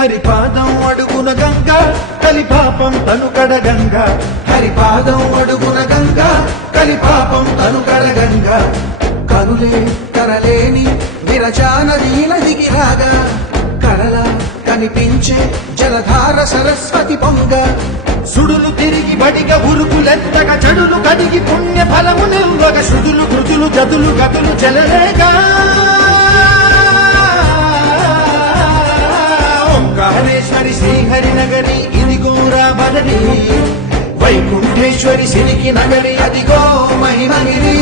హరిపాదం అడుగున గంగ కలిపాపం తనుకడ గంగ హరిపాదం అడుగున గంగ కలిపాపం తనుకడ గంగ కనులే కరలేని విరచానది నదికి రాగా కలలా కనిపించే జలధార సరస్వతి పొంగ సుడులు తిరిగి బడిగ ఉరుకులెత్తగా చెడులు కడిగి పుణ్య ఫలము నిల్వగ శృతులు కృతులు జతులు గతులు చెలరేగా ఓంకారేశ్వరి శ్రీహరి నగరి ఇదిగోరా బదరి వైకుంఠేశ్వరి సిరికి నగరి అదిగో మహిమగిరి